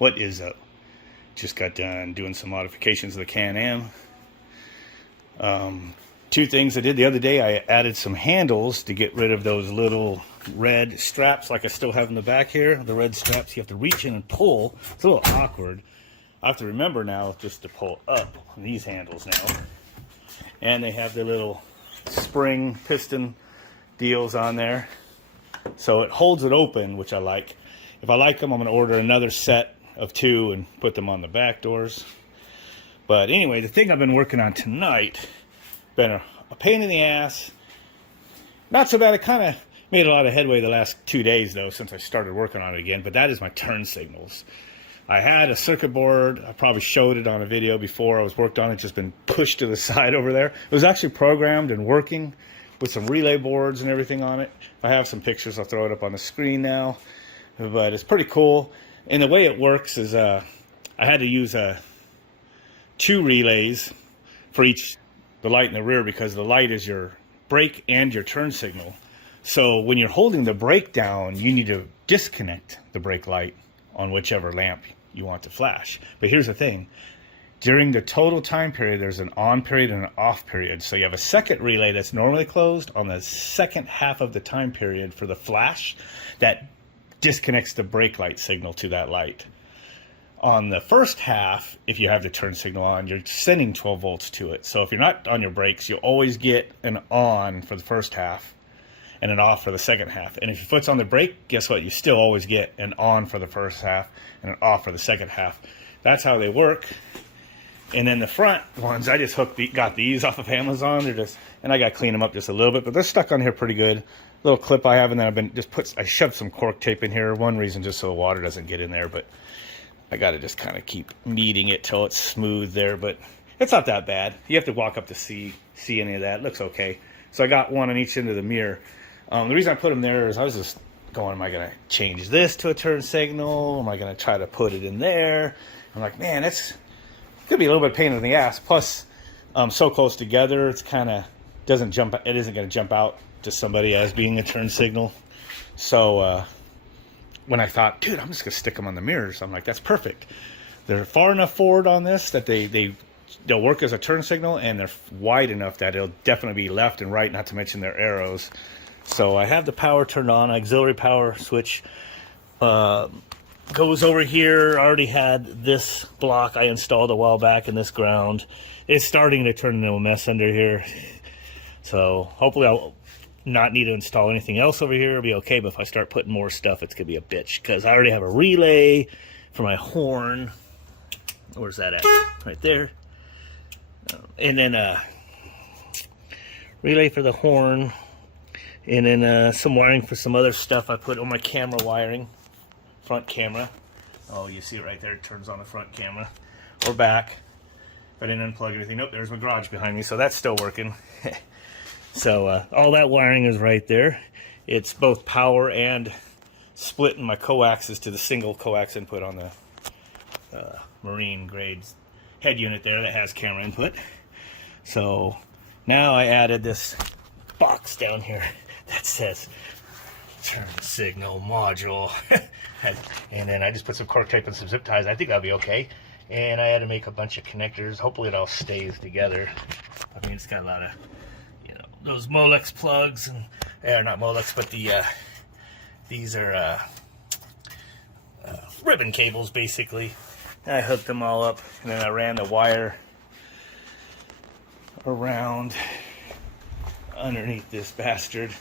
What is up? Just got done doing some modifications of the Can Am. Two things I did the other day. I added some handles to get rid of those little red straps like I still have in the back here. The red straps you have to reach in and pull. It's a little awkward. I have to remember now just to pull up these handles now. And they have the little spring piston deals on there. So it holds it open, which I like. If I like them, I'm going to order another set of 2 and put them on the back doors. But anyway, the thing I've been working on tonight, been a pain in the ass. Not so bad. I kind of made a lot of headway the last 2 days, though, since I started working on it again. But that is my turn signals. I had a circuit board. I probably showed it on a video before. I was worked on it, just been pushed to the side over there. It was actually programmed and working with some relay boards and everything on it. I have some pictures. I'll throw it up on the screen now. But it's pretty cool. And the way it works is I had to use 2 relays for each, the light in the rear, because the light is your brake and your turn signal. So when you're holding the brake down, you need to disconnect the brake light on whichever lamp you want to flash. But here's the thing. During the total time period, there's an on period and an off period. So you have a second relay that's normally closed on the second half of the time period for the flash that disconnects the brake light signal to that light. On the first half, if you have the turn signal on, you're sending 12 volts to it. So if you're not on your brakes, you'll always get an on for the first half and an off for the second half. And if your foot's on the brake, guess what? You still always get an on for the first half and an off for the second half. That's how they work. And then the front ones, I just got these off of Amazon. They're just, and I got to clean them up just a little bit, but they're stuck on here pretty good. Little clip I have, and then I've been I shoved some cork tape in here. One reason, just so the water doesn't get in there, but I got to just kind of keep kneading it till it's smooth there. But it's not that bad. You have to walk up to see any of that. It looks okay. So I got one on each end of the mirror. The reason I put them there is I was just going, am I going to change this to a turn signal? Am I going to try to put it in there? I'm like, man, it's could be a little bit of pain in the ass. Plus, so close together, it's kind of doesn't jump. It isn't going to jump out to somebody as being a turn signal. So when I thought, dude, I'm just going to stick them on the mirrors, I'm like, that's perfect. They're far enough forward on this that they'll work as a turn signal, and they're wide enough that it'll definitely be left and right, not to mention their arrows. So I have the power turned on, auxiliary power switch. Goes over here. I already had this block I installed a while back in this ground. It's starting to turn into a mess under here. So hopefully I'll not need to install anything else over here. It'll be okay, but if I start putting more stuff, it's going to be a bitch. Because I already have a relay for my horn. Where's that at? Right there. And then a relay for the horn. And then some wiring for some other stuff I put on my camera wiring. Front camera. Oh, you see it right there. It turns on the front camera. Or back. If I didn't unplug anything. Nope, there's my garage behind me, so that's still working. So all that wiring is right there. It's both power and splitting my coaxes to the single coax input on the marine grade head unit there that has camera input. So now I added this box down here that says turn signal module. And then I just put some cork tape and some zip ties. I think that'll be okay. And I had to make a bunch of connectors. Hopefully it all stays together. I mean, it's got a lot of, you know, those Molex plugs, and not Molex, but these are ribbon cables basically. And I hooked them all up, and then I ran the wire around underneath this bastard,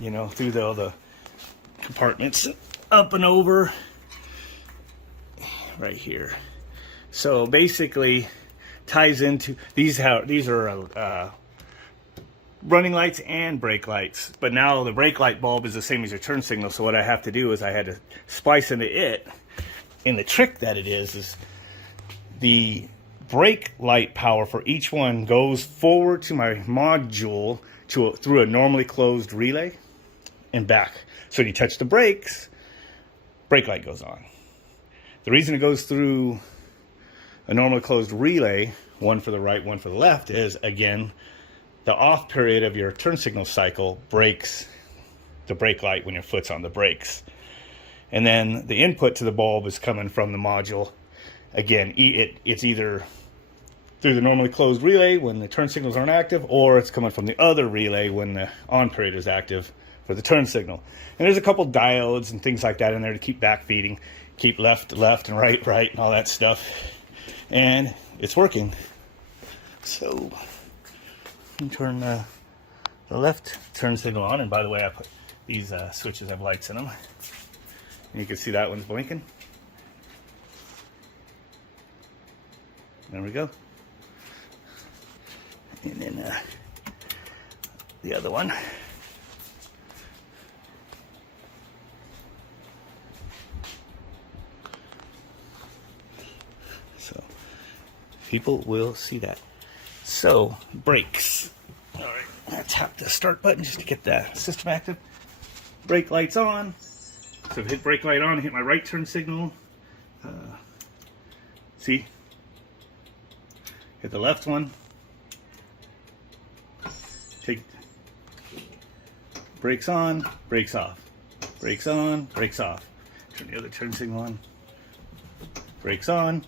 you know, through all the compartments, up and over right here. So basically ties into these are running lights and brake lights, but now the brake light bulb is the same as your turn signal. So what I have to do is I had to splice into it, and the trick that it is the brake light power for each one goes forward to my module through a normally closed relay and back. So when you touch the brakes, brake light goes on. The reason it goes through a normally closed relay, one for the right, one for the left, is, again, the off period of your turn signal cycle breaks the brake light when your foot's on the brakes. And then the input to the bulb is coming from the module. Again, it's either through the normally closed relay when the turn signals aren't active, or it's coming from the other relay when the on period is active for the turn signal. And there's a couple diodes and things like that in there to keep back feeding, keep left, and right, and all that stuff. And it's working. So, let me turn the left turn signal on. And by the way, I put these switches have lights in them. And you can see that one's blinking. There we go. And then the other one. So people will see that. So brakes. All right, I tap the start button just to get the system active. Brake lights on. So if I hit brake light on, hit my right turn signal. See? Hit the left one. Take brakes on, brakes off. Brakes on, brakes off. Turn the other turn signal on. Brakes on.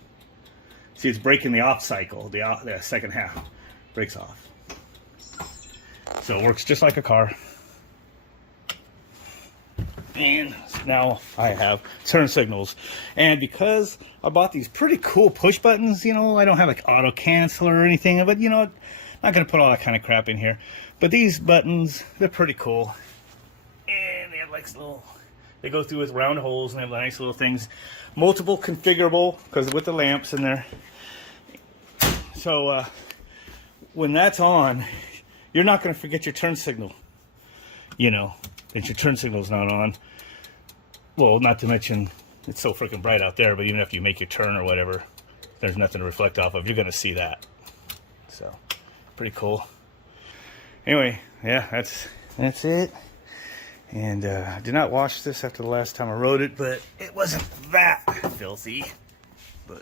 See, it's braking the off cycle, the second half. Brakes off. So it works just like a car. And now I have turn signals. And because I bought these pretty cool push buttons, you know, I don't have like auto cancel or anything, but you know, I'm not going to put all that kind of crap in here. But these buttons, they're pretty cool. And they have like little, they go through with round holes and they have nice little things. Multiple configurable, because with the lamps in there. So when that's on, you're not going to forget your turn signal. You know, if your turn signal's not on. Well, not to mention, it's so freaking bright out there, but even if you make your turn or whatever, there's nothing to reflect off of. You're going to see that. So, pretty cool. Anyway, yeah, that's it. And I did not wash this after the last time I rode it, but it wasn't that filthy. But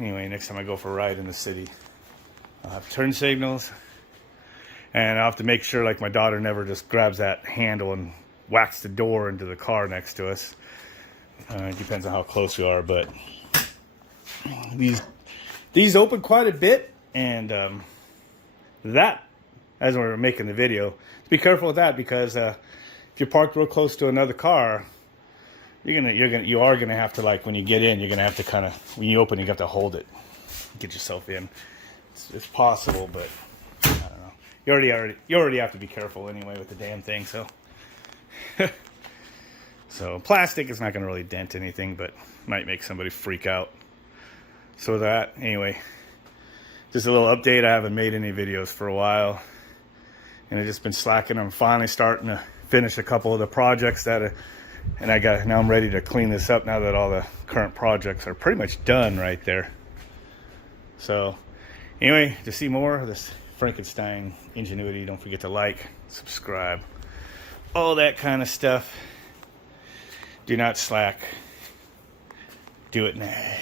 anyway, next time I go for a ride in the city, I'll have turn signals. And I'll have to make sure, like, my daughter never just grabs that handle and whacks the door into the car next to us. It depends on how close we are, but these open quite a bit, and that, as we were making the video, be careful with that, because if you're parked real close to another car, you are gonna have to, like, when you get in, you're gonna have to kind of, when you open, you have to hold it, get yourself in. It's possible, but I don't know. You already have to be careful anyway with the damn thing. So, so plastic is not going to really dent anything, but might make somebody freak out. So that anyway, just a little update. I haven't made any videos for a while, and I've just been slacking. I'm finally starting to finish a couple of the projects that, now I'm ready to clean this up now that all the current projects are pretty much done right there. So anyway, to see more of this Frankenstein ingenuity, don't forget to like, subscribe, all that kind of stuff. Do not slack. Do it now.